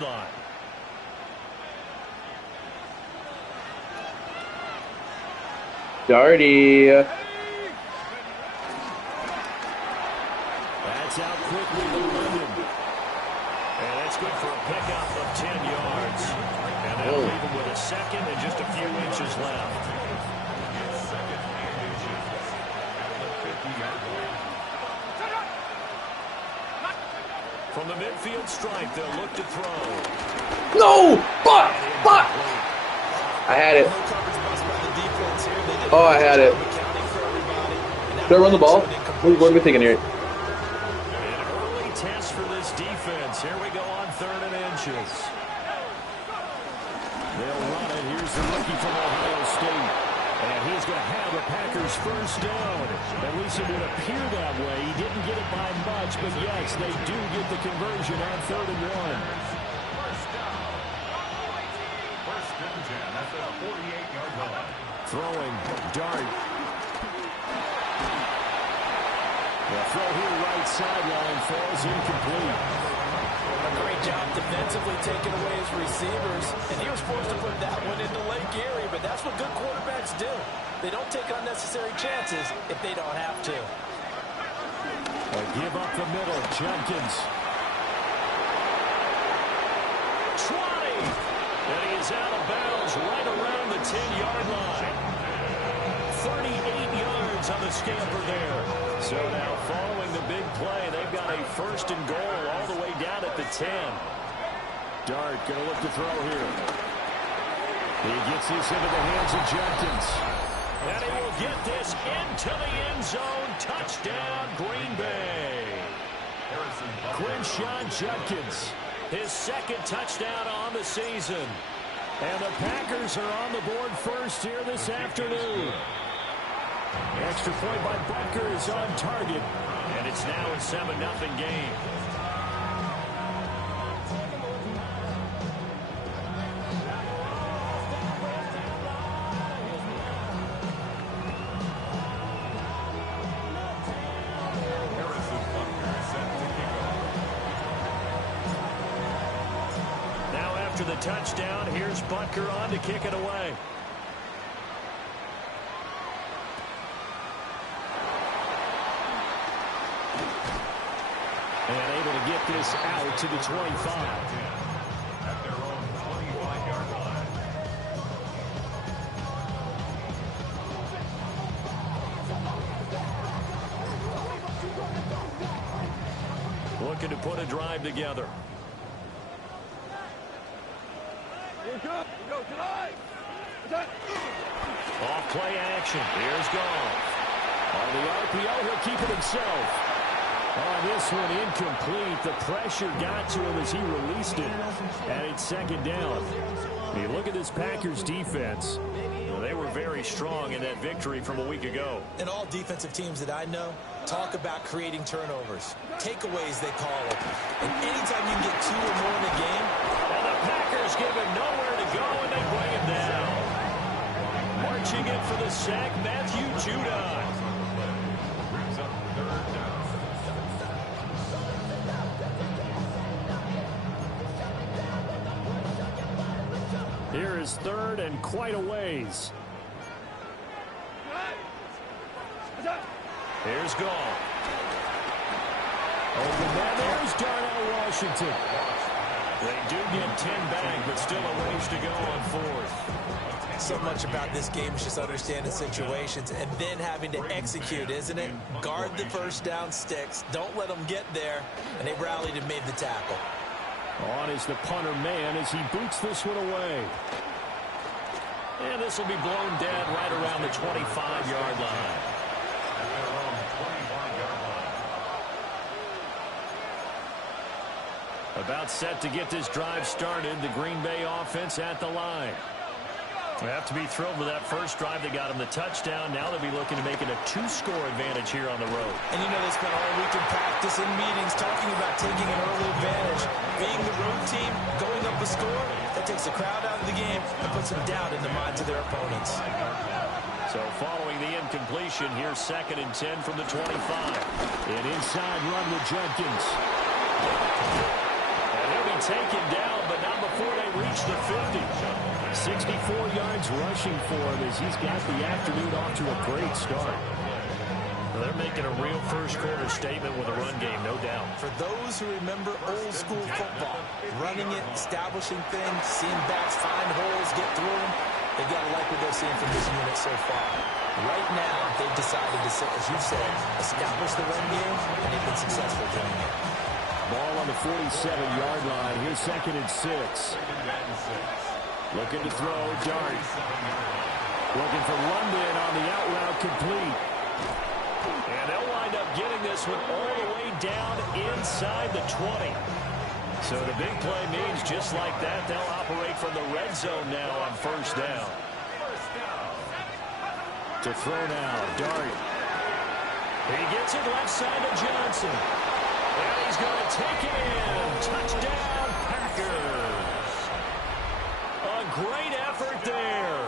10-yard line. Darty. That's out quickly to London. And that's good for a pickup of 10 yards. And they'll leave him with a second and just a few inches left. From the midfield stripe, they'll look to throw. No! Fuck! I had it. Oh, I had it. Should I run the ball? What are we thinking here? An early test for this defense. Here we go on 3rd and inches. They'll run it. Here's the rookie from Ohio State. And he's going to have the Packers first down. At least it would appear that way. He didn't get it by much, but yes, they do get the conversion on 3rd and 1. Throwing, Dart. The throw here right sideline falls incomplete. A great job defensively taking away his receivers. And he was forced to put that one into Lake Erie, but that's what good quarterbacks do. They don't take unnecessary chances if they don't have to. Give up the middle, Jenkins. 20! And he is out of bounds right around the 10-yard line. 38 yards on the scamper there. So now following the big play, they've got a 1st and goal all the way down at the 10. Dart going to look to throw here. He gets this into the hands of Jenkins. And he will get this into the end zone. Touchdown, Green Bay. Quinshon Judkins, his 2nd touchdown on the season. And the Packers are on the board first here this afternoon. Extra point by Butker is on target. And it's now a 7-0 game. Now after the touchdown, here's Butker on to kick it away. And able to get this out to the 25. At their own 25-yard line. Looking to put a drive together. Off play action. Here's Goff. On the RPO, he'll keep it himself. On this one, incomplete. The pressure got to him as he released it. And it's 2nd down. You look at this Packers defense. Well, they were very strong in that victory from a week ago. And all defensive teams that I know talk about creating turnovers. Takeaways, they call it. And anytime you can get 2 or more in a game. And the Packers give him nowhere to go, and they bring him down. Marching in for the sack, Matthew Judon. Here is 3rd and quite a ways. Here's Goff. Open man, there's Darnell Washington. They do get 10 back, but still a ways to go on 4th. So much about this game is just understanding situations and then having to execute, isn't it? Guard the first down sticks. Don't let them get there. And they rallied and made the tackle. On is the punter man as he boots this one away. And this will be blown dead right around the 25-yard line. About set to get this drive started. The Green Bay offense at the line. They have to be thrilled with that first drive. They got him the touchdown. Now they'll be looking to make it a 2-score advantage here on the road. And you know they spent all week in practice and meetings talking about taking an early advantage. Being the road team, going up a score, that takes the crowd out of the game and puts some doubt in the minds of their opponents. So following the incompletion, here's 2nd and 10 from the 25. An inside run with Jenkins. And he'll be taken down, but 64 yards rushing for him as he's got the afternoon off to a great start. Well, they're making a real first-quarter statement with a run game, no doubt. For those who remember old-school football, running it, establishing things, seeing backs find holes, get through them, they've got to like what they're seeing from this unit so far. Right now, they've decided to, as you said, establish the run game, and they've been successful doing it. Ball on the 47-yard line. Here's 2nd and 6. Looking to throw, Dart. Looking for London on the out route, complete. And they'll wind up getting this one all the way down inside the 20. So the big play means just like that, they'll operate from the red zone now on first down. To throw now, Dart. He gets it left side to Johnson. And he's going to take it in. Touchdown, Packers. A great effort there.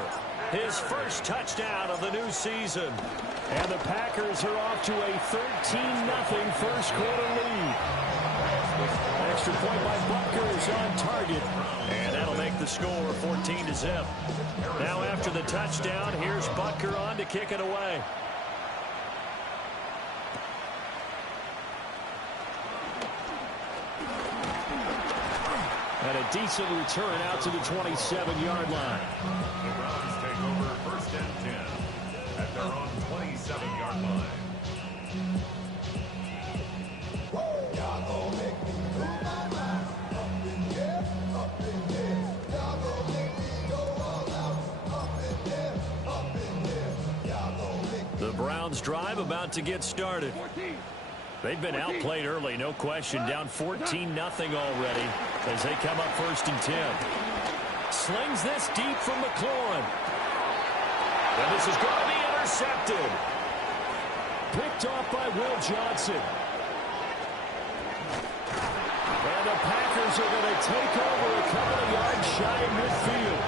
His first touchdown of the new season. And the Packers are off to a 13-0 first-quarter lead. Extra point by Butker is on target. And that'll make the score 14-0. Now after the touchdown, here's Butker on to kick it away. And a decent return out to the 27-yard line. The Browns take over 1st and 10 at their own 27-yard line. The Browns drive about to get started. They've been outplayed early, no question. Down 14-0 already as they come up 1st and 10. Slings this deep from McLaurin. And this is going to be intercepted. Picked off by Will Johnson. And the Packers are going to take over a couple of yards shy of midfield.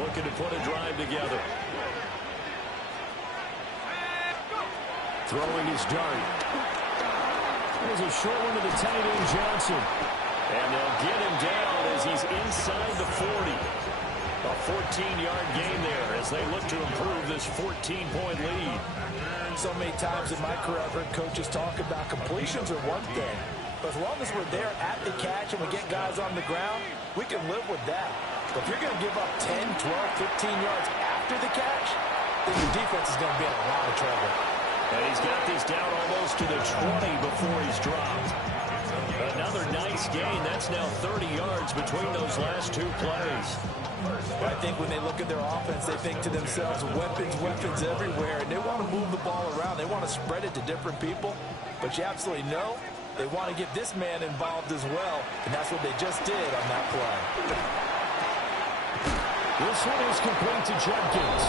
Looking to put a drive together. Throwing his Dart. There's a short one to the tight end, Johnson. And they'll get him down as he's inside the 40. A 14-yard gain there as they look to improve this 14-point lead. So many times in my career I've heard coaches talk about completions are one thing. But as long as we're there at the catch and we get guys on the ground, we can live with that. But if you're going to give up 10, 12, 15 yards after the catch, then your defense is going to be in a lot of trouble. And he's got this down almost to the 20 before he's dropped. Another nice gain. That's now 30 yards between those last two plays. I think when they look at their offense, they think to themselves, weapons, weapons everywhere, and they want to move the ball around. They want to spread it to different people. But you absolutely know they want to get this man involved as well, and that's what they just did on that play. This one is complete to Judkins.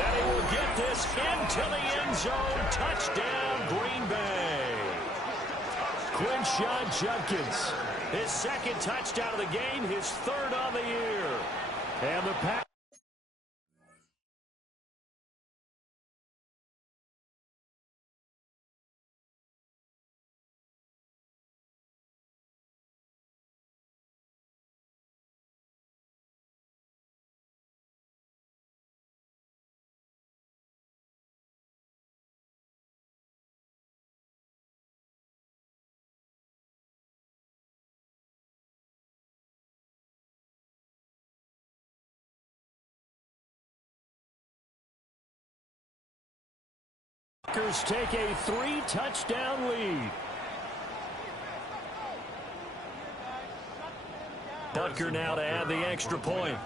And he will get this into the end zone. Touchdown, Green Bay. Quinshawn Judkins. His 2nd touchdown of the game, his 3rd on the year. And the Packers. Packers take a 3-touchdown lead. Butker now to add the extra point.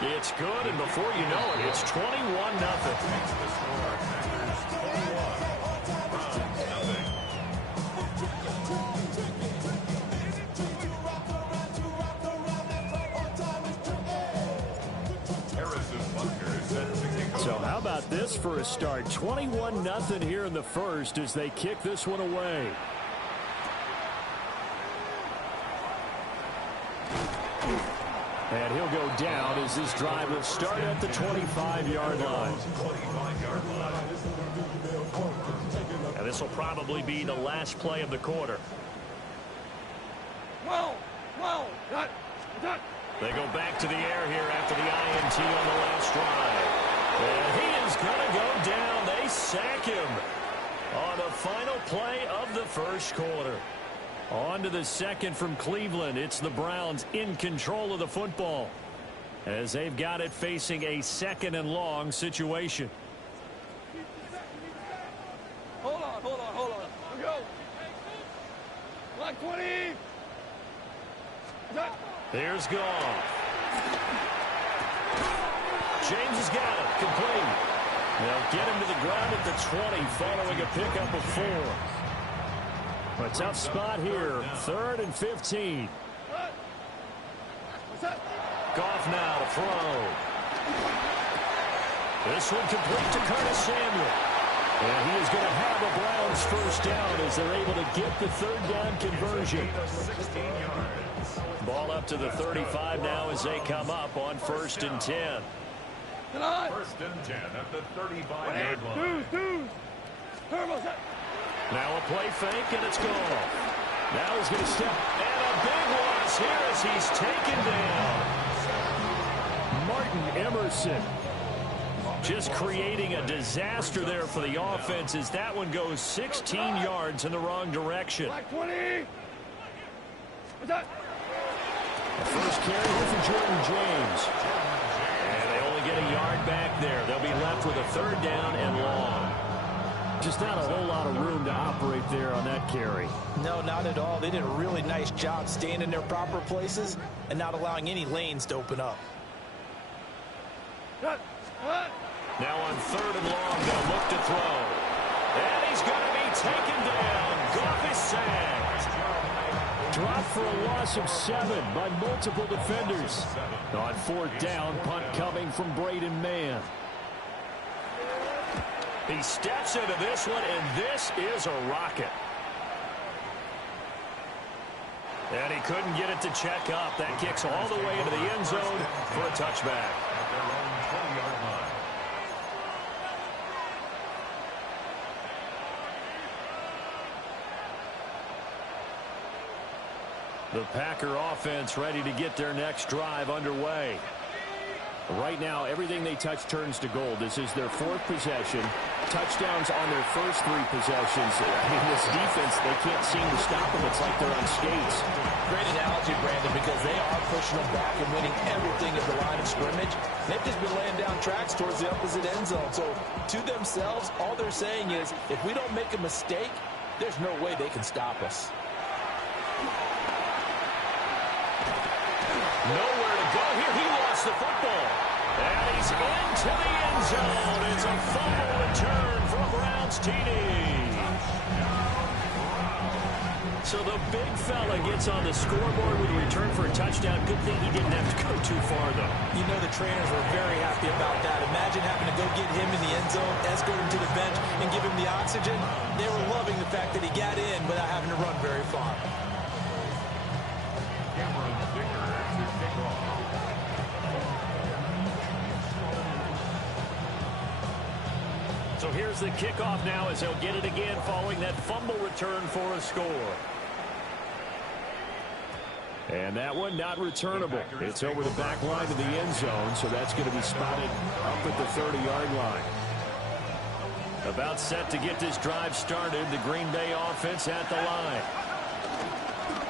It's good, and before you know it, it's 21-0. So how about this for a start? 21-0 here in the first as they kick this one away. And he'll go down as this drive will start at the 25-yard line. And this will probably be the last play of the quarter. They go back to the air here after the INT on the last drive. And he is going to go down. They sack him on the final play of the first quarter. On to the second from Cleveland. It's the Browns in control of the football as they've got it facing a 2nd and long situation. Hold on. We go. Line 20. There's Goff. James has got it. Complete. They'll get him to the ground at the 20 following a pickup of 4. A tough spot here. 3rd and 15. Goff now to throw. This one complete to Curtis Samuel. And he is going to have a Browns first down as they're able to get the 3rd down conversion. 16 yards. Ball up to the 35 now as they come up on 1st and 10. 1st and 10 at the 35-yard line. Now a play fake, and it's gone. Now he's going to step, and a big loss here as he's taken down. Martin Emerson just creating a disaster there for the offense as that one goes 16 yards in the wrong direction. The first carry here for Jordan James. And they only get a yard back there. They'll be left with a 3rd down and long. Just not a whole lot of room to operate there on that carry. No, not at all. They did a really nice job staying in their proper places and not allowing any lanes to open up. Now on 3rd and long, they'll look to throw. And he's going to be taken down. Goff is sacked. Dropped for a loss of 7 by multiple defenders. On 4th down, punt coming from Braden Mann. He steps into this one, and this is a rocket. And he couldn't get it to check up. That kicks all the way into the end zone for a touchback. At their own 20-yard line. The Packer offense ready to get their next drive underway. Right now, everything they touch turns to gold. This is their 4th possession. Touchdowns on their first 3 possessions. I mean, this defense, they can't seem to stop them. It's like they're on skates. Great analogy, Brandon, because they are pushing them back and winning everything at the line of scrimmage. They've just been laying down tracks towards the opposite end zone. So, to themselves, all they're saying is, if we don't make a mistake, there's no way they can stop us. Nowhere to go here. He lost the football. And he's into the end zone. It's a fumble return for Browns TD. So the big fella gets on the scoreboard with a return for a touchdown. Good thing he didn't have to go too far, though. You know the trainers were very happy about that. Imagine having to go get him in the end zone, escort him to the bench, and give him the oxygen. They were loving the fact that he got in without having to run very far. So here's the kickoff now as they'll get it again following that fumble return for a score. And that one not returnable. It's over the back line of the end zone, so that's going to be spotted up at the 30-yard line. About set to get this drive started, the Green Bay offense at the line.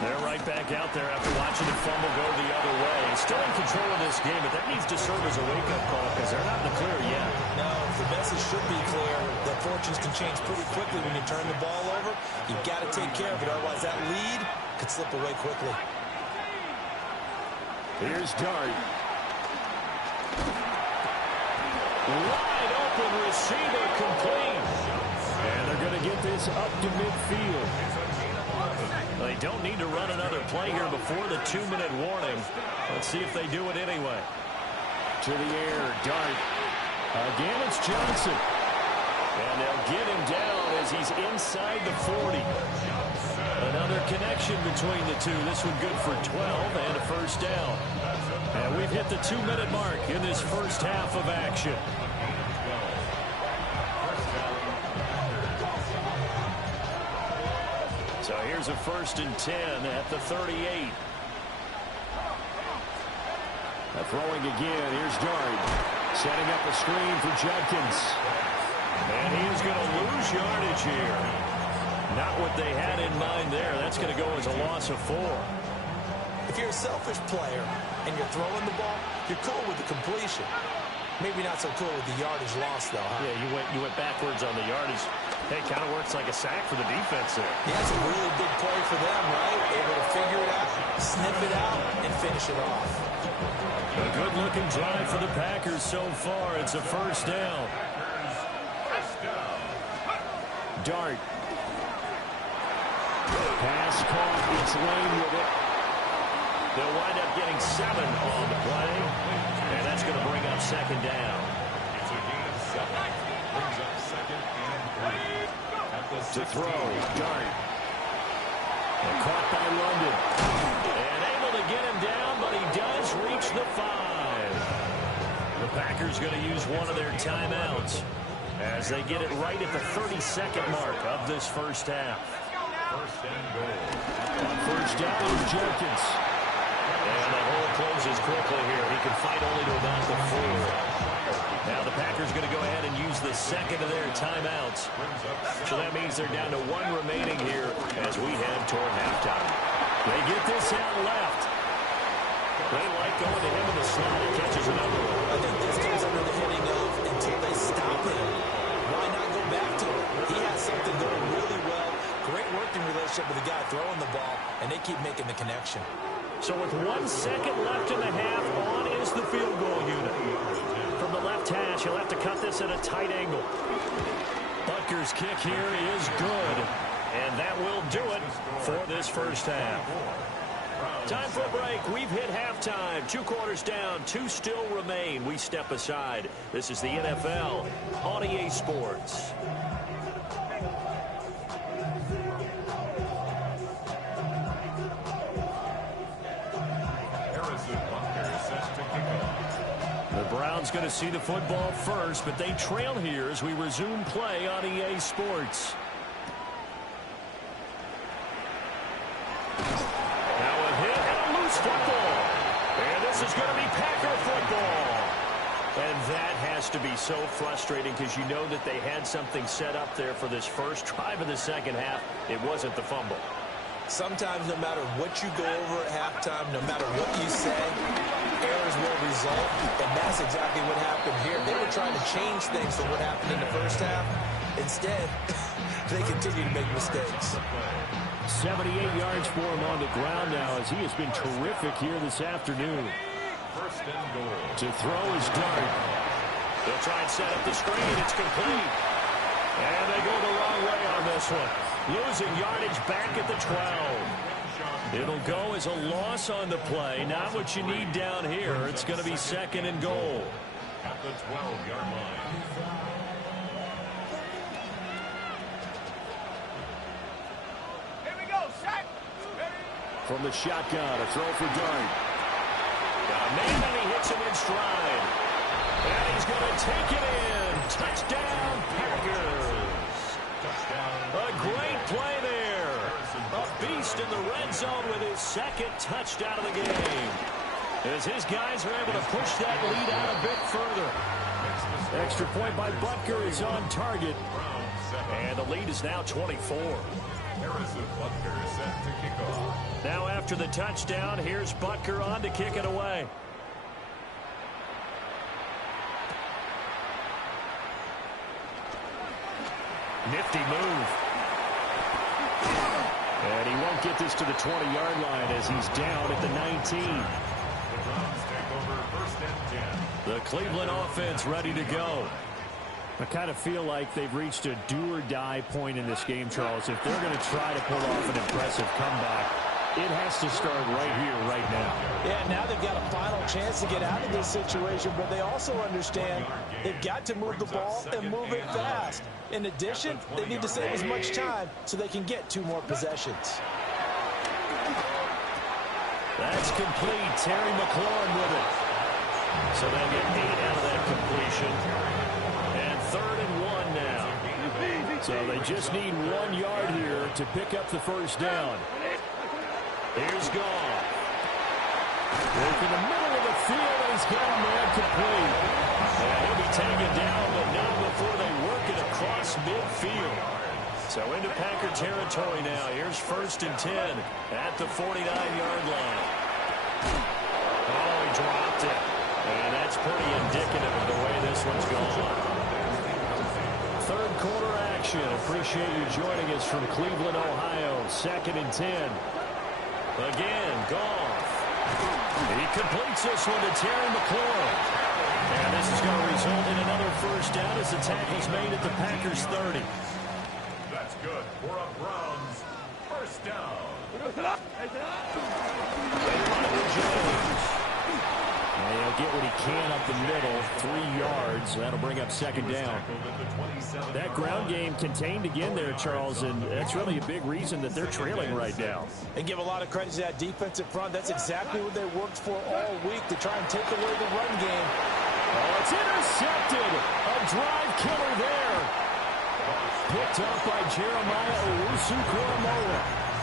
They're right back out there after watching the fumble go the other way. Still in control of this game, but that needs to serve as a wake-up call because they're not in the clear yet. No, the message should be clear that fortunes can change pretty quickly when you turn the ball over. You've got to take care of it, otherwise that lead could slip away quickly. Here's Dart. Wide open receiver complete. And they're going to get this up to midfield. They don't need to run another play here before the 2-minute warning. Let's see if they do it anyway. To the air, Dart. Again, it's Johnson. And they'll get him down as he's inside the 40. Another connection between the two. This one good for 12 and a first down. And we've hit the 2-minute mark in this first half of action. So here's a 1st and 10 at the 38. Throwing again. Here's Dart. Setting up a screen for Judkins. And he is going to lose yardage here. Not what they had in mind there. That's going to go as a loss of 4. If you're a selfish player and you're throwing the ball, you're cool with the completion. Maybe not so cool with the yardage loss, though, huh? Yeah, you went backwards on the yardage. Hey, kind of works like a sack for the defense there. Yeah, it's a really big play for them, right? Able to figure it out, snip it out, and finish it off. A good-looking drive for the Packers so far. It's a first down. Dart. Pass caught. It's Lane with it. They'll wind up getting 7 on the play. And that's going to bring up 2nd down. It's a gain of 7. Brings up 2nd and 3. At the To throw. Dart. And caught by London. And able to get him down, but he does reach the 5. The Packers going to use one of their timeouts as they get it right at the 32nd mark of this first half. First and goal. On first down is Judkins. And the hole closes quickly here. He can fight only to about the 4. Now the Packers going to go ahead and use the second of their timeouts. So that means they're down to 1 remaining here as we head toward halftime. They get this out left. They like going to him in the slot. He catches another one. I think this goes under the heading of until they stop him. Why not go back to him? He has something going really well. Great working relationship with the guy throwing the ball, and they keep making the connection. So with 1 second left in the half, on is the field goal unit. From the left hash, he'll have to cut this at a tight angle. Butker's kick here is good. And that will do it for this first half. Time for a break. We've hit halftime. 2 quarters down. 2 still remain. We step aside. This is the NFL on EA Sports. The Browns going to see the football first, but they trail here as we resume play on EA Sports. Now a hit and a loose football. And this is going to be Packer football. And that has to be so frustrating because you know that they had something set up there for this first drive of the second half. It wasn't the fumble. Sometimes no matter what you go over at halftime, no matter what you say, errors will result, and that's exactly what happened here. They were trying to change things from what happened in the first half. Instead, they continue to make mistakes. 78 yards for him on the ground now as he has been terrific here this afternoon. First and goal. To throw is Dart. They'll try and set up the screen. It's complete. And they go the wrong way on this one. Losing yardage back at the 12. It'll go as a loss on the play. Not what you need down here. It's going to be 2nd and goal. At the 12-yard line. Here we go, sack. From the shotgun, a throw for Dart. Got a man and he hits him in stride. And he's going to take it in. Touchdown, Packers. A great play there. A beast in the red zone with his 2nd touchdown of the game. As his guys are able to push that lead out a bit further. Extra point by Butker is on target. And the lead is now 24. Harrison Butker is set to kick off. Now after the touchdown, here's Butker on to kick it away. Nifty move. And he won't get this to the 20-yard line as he's down at the 19. The Browns take over 1st and 10. The Cleveland offense ready to go. I kind of feel like they've reached a do-or-die point in this game, Charles. If they're going to try to pull off an impressive comeback, It has to start right here, right now. Yeah, now they've got a final chance to get out of this situation, but they also understand they've got to move the ball and move it fast. In addition, they need to save as much time so they can get 2 more possessions. That's complete. Terry McLaurin with it. So they'll get 8 out of that completion. And 3rd and 1 now. So they just need 1 yard here to pick up the first down. Here's Goff. Look in the middle of the field, and he's got a man complete. And he'll be taken down, but not before they work it across midfield. So into Packer territory now. Here's 1st and 10 at the 49-yard line. Oh, he dropped it. And that's pretty indicative of the way this one's gone. 3rd quarter action. Appreciate you joining us from Cleveland, Ohio. 2nd and 10. Again, Goff. He completes this one to Terry McLaurin. And this is going to result in another first down as the tackle's made at the Packers' 30. That's good for a Browns first down. And he'll get what he can up the middle, 3 yards. That'll bring up 2nd down. That ground game contained again there, Charles, and that's really a big reason that they're trailing right now. And give a lot of credit to that defensive front. That's exactly what they worked for all week to try and take away the run game. Oh, it's intercepted. A drive killer there. Picked up by Jeremiah Owusu-Koramoah.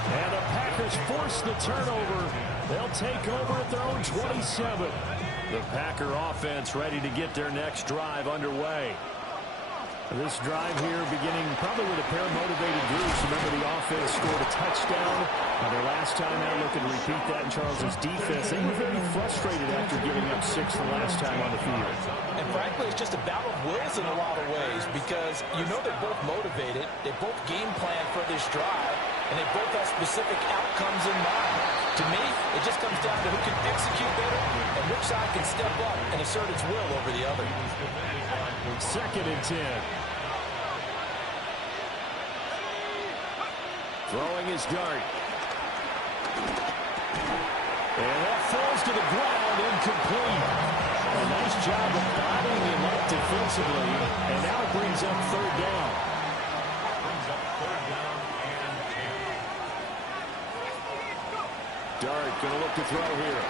And the Packers force the turnover. They'll take over at their own 27. The Packer offense ready to get their next drive underway. This drive here beginning probably with a pair of motivated groups. Remember, the offense scored a touchdown their last time out. Looking to repeat that in Charles's defense. They were very frustrated after giving up 6 the last time on the field. And frankly, it's just a battle of wills in a lot of ways because you know they're both motivated. They both game plan for this drive, and they both have specific outcomes in mind. To me, it just comes down to who can execute better and which side can step up and assert its will over the other. 2nd and 10. Throwing his dart. And that falls to the ground, incomplete. A nice job of bottling him up defensively. And now it brings up 3rd down. Dart going to look to throw here.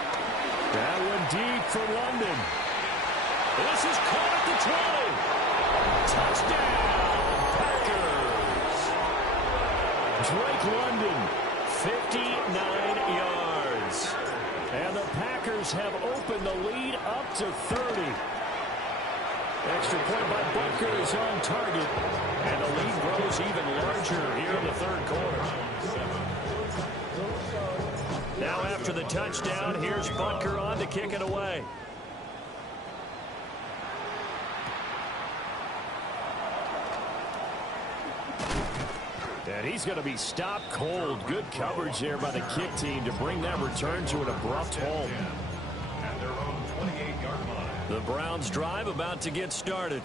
That one deep for London. This is caught at the 20. Touchdown, Packers. Drake London, 59 yards. And the Packers have opened the lead up to 30. Extra point by Butker is on target. And the lead grows even larger here in the 3rd quarter. Now after the touchdown, here's Butker on to kick it away. And he's going to be stopped cold. Good coverage there by the kick team to bring that return to an abrupt halt. At their own 28-yard line. The Browns drive about to get started.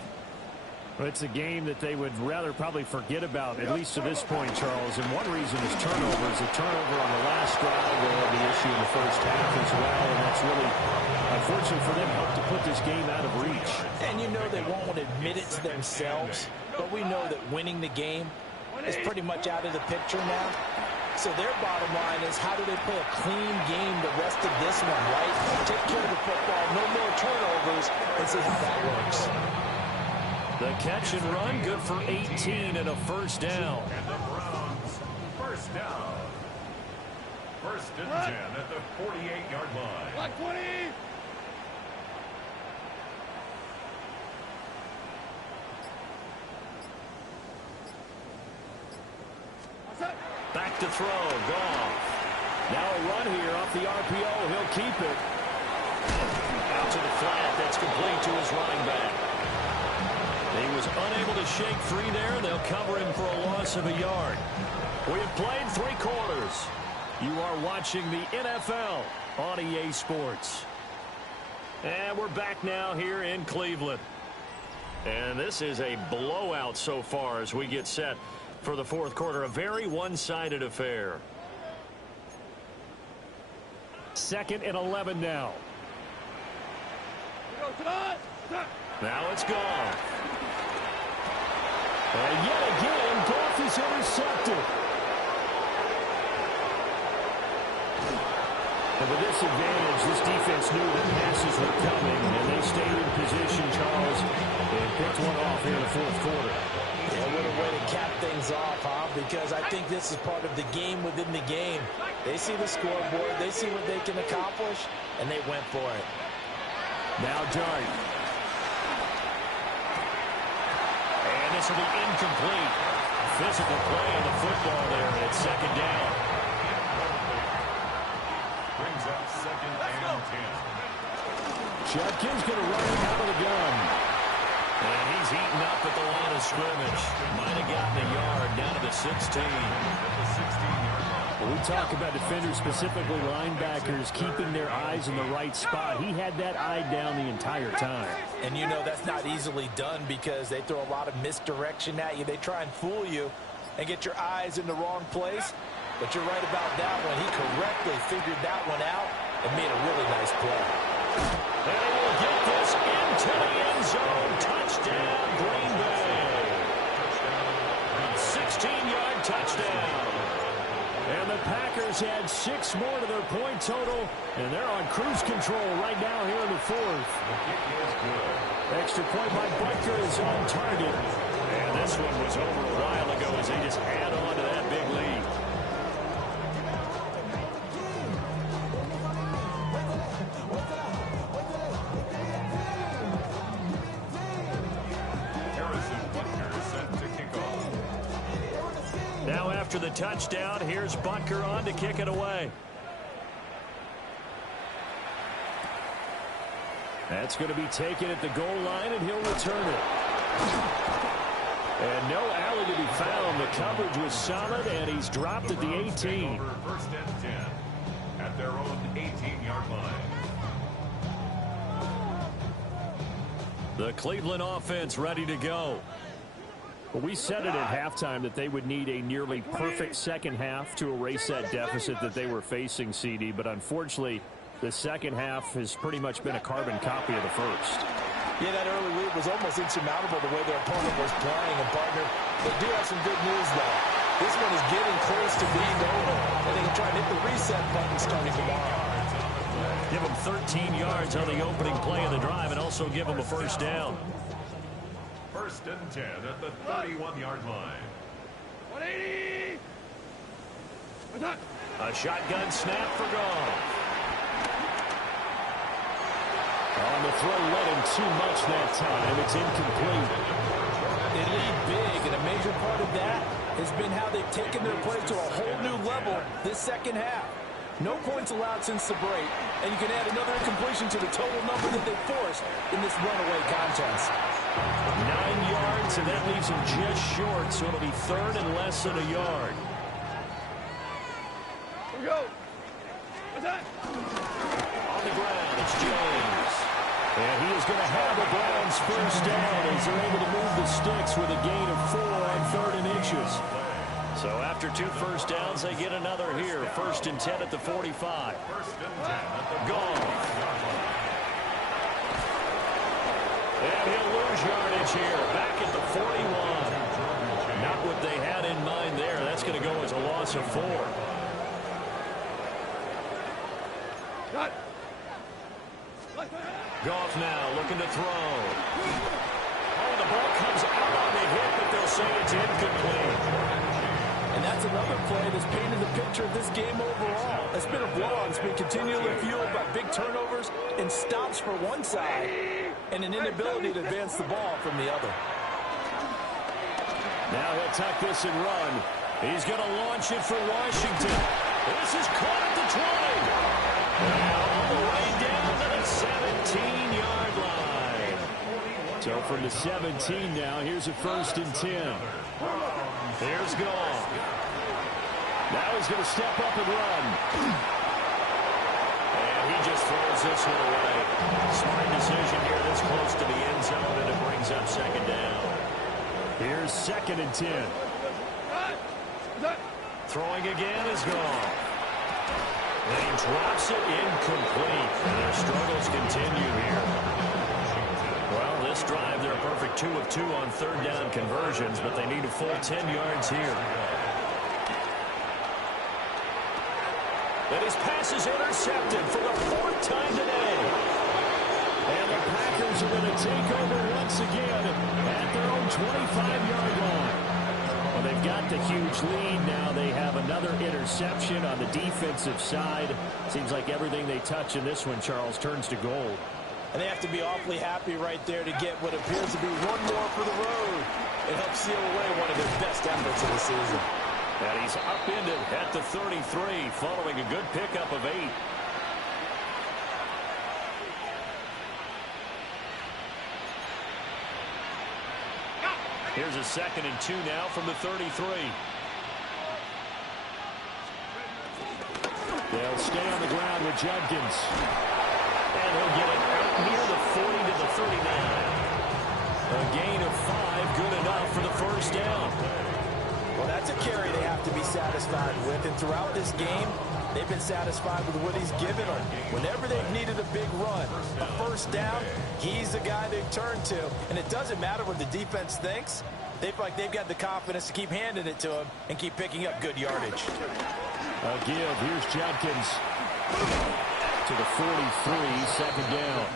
It's a game that they would rather probably forget about, at least to this point, Charles. And one reason is turnovers. A turnover on the last drive, they had the issue in the first half as well. And that's really, unfortunately for them, helped to put this game out of reach. And you know they won't admit it to themselves, but we know that winning the game is pretty much out of the picture now. So their bottom line is, how do they play a clean game the rest of this one, right? Take care of the football, no more turnovers, and see how that works. The catch and run, good for 18 and a first down. And the Browns first down. 1st and 10 at the 48-yard line. Block 20. Back to throw, Goff. Now a run here off the RPO. He'll keep it. Out to the flat. That's complete to his running back. He was unable to shake free there. They'll cover him for a loss of a yard. We have played 3 quarters. You are watching the NFL on EA Sports. And we're back now here in Cleveland. And this is a blowout so far as we get set for the 4th quarter. A very one-sided affair. 2nd and 11 now. Now it's Goff. And yet again, Goff is intercepted. And with this advantage, this defense knew that passes were coming, and they stayed in position, Charles, and picked one off here in the 4th quarter. Yeah, what a way to cap things off, huh? Because I think this is part of the game within the game. They see the scoreboard, they see what they can accomplish, and they went for it. Now Dart. And this will be incomplete. Physical play on the football there, and it's 2nd down. Brings up 2nd and 10. Judkins going to run him out of the gun. And he's eaten up at the line of scrimmage. Might have gotten a yard down to the 16. At the 16-yard line. When we talk about defenders, specifically linebackers, keeping their eyes in the right spot, he had that eye down the entire time. And you know that's not easily done because they throw a lot of misdirection at you. They try and fool you and get your eyes in the wrong place. But you're right about that one. He correctly figured that one out and made a really nice play. And he will get this into the end zone. Touchdown, Green Bay. 16-yard touchdown. And the Packers add 6 more to their point total, and they're on cruise control right now here in the 4th. Extra point by Butker is on target. And this one was over a while ago as they just add on to that big lead. Now after the touchdown, here's Butker on to kick it away. That's going to be taken at the goal line, and he'll return it. And no alley to be found. The coverage was solid, and he's dropped at the 18. 1st and 10 at their own 18-yard line. The Cleveland offense ready to go. Well, we said it at halftime that they would need a nearly perfect second half to erase that deficit that they were facing, CD. But unfortunately, the second half has pretty much been a carbon copy of the first. Yeah, that early lead was almost insurmountable the way their opponent was playing. And, partner, they do have some good news, though. This one is getting close to being over. And they can try and hit the reset button starting tomorrow. Give them 13 yards on the opening play of the drive and also give them a first down. 1st and 10 at the 31-yard line. 180. A shotgun snap for Goff. On the throw, led him too much that time. It's incomplete. They lead big, and a major part of that has been how they've taken their play to a whole new level this second half. No points allowed since the break, and you can add another incompletion to the total number that they forced in this runaway contest. 9 yards, and that leaves him just short, so it'll be 3rd and less than a yard. Here we go. What's that? On the ground, it's James. And he is going to have the Browns first down as they're able to move the sticks with a gain of 4 on 3rd and inches. So after 2 first downs, they get another here. 1st and 10 at the 45. 1st and 10 at the Gone. And he'll lose yardage here. Back at the 41. Not what they had in mind there. That's going to go as a loss of 4. Got. Goff now looking to throw. Oh, the ball comes out on the hit, but they'll say it's incomplete. And that's another play that's painted the picture of this game overall. It's been a blowout. It's been continually fueled by big turnovers and stops for one side and an inability to advance the ball from the other. Now he'll tuck this and run. He's going to launch it for Washington. This is caught at the 20. And all the way down to the 17-yard line. So from the 17 now, here's a 1st and 10. Here's Goff. Now he's going to step up and run. And he just throws this one away. Smart decision here this close to the end zone, and it brings up 2nd down. Here's 2nd and 10. Throwing again is Goff. And he drops it incomplete. And their struggles continue here. Well, this drive, they're a perfect 2 of 2 on third down conversions, but they need a full 10 yards here. And his pass is intercepted for the 4th time today. And the Packers are going to take over once again at their own 25-yard line. Well, they've got the huge lead now. They have another interception on the defensive side. Seems like everything they touch in this one, Charles, turns to gold. And they have to be awfully happy right there to get what appears to be one more for the road. It helps seal away one of their best efforts of the season. And he's upended at the 33 following a good pickup of 8. Here's a 2nd and 2 now from the 33. They'll stay on the ground with Judkins. And he'll get it out near the 40 to the 39. A gain of 5, good enough for the first down. Well, that's a carry they have to be satisfied with. And throughout this game, they've been satisfied with what he's given them. Whenever they've needed a big run, a first down, he's the guy they turn to. And it doesn't matter what the defense thinks. They feel like they've got the confidence to keep handing it to him and keep picking up good yardage. A give. Here's Judkins to the 43, 2nd down.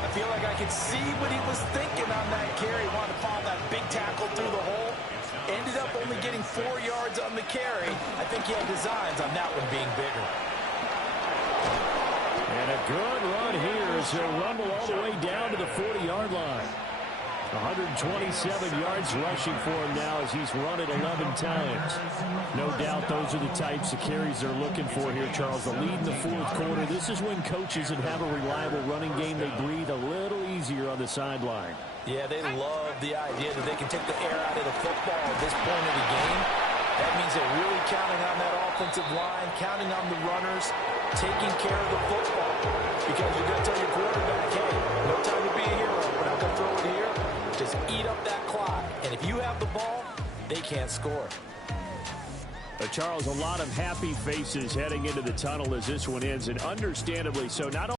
I feel like I could see what he was thinking on that carry. Wanted to follow that big tackle through the hole. Ended up only getting 4 yards on the carry. I think he had designs on that one being bigger. And a good run here as he'll rumble all the way down to the 40-yard line. 127 yards rushing for him now as he's run it 11 times. No doubt those are the types of carries they're looking for here, Charles. The lead in the 4th quarter. This is when coaches that have a reliable running game, they breathe a little easier on the sideline. Yeah, they love the idea that they can take the air out of the football at this point of the game. That means they're really counting on that offensive line, counting on the runners, taking care of the football. Because you're going to tell your quarterback, hey, no time to be a hero. We're not going to throw it here. Just eat up that clock. And if you have the ball, they can't score. Charles, a lot of happy faces heading into the tunnel as this one ends, and understandably so. Not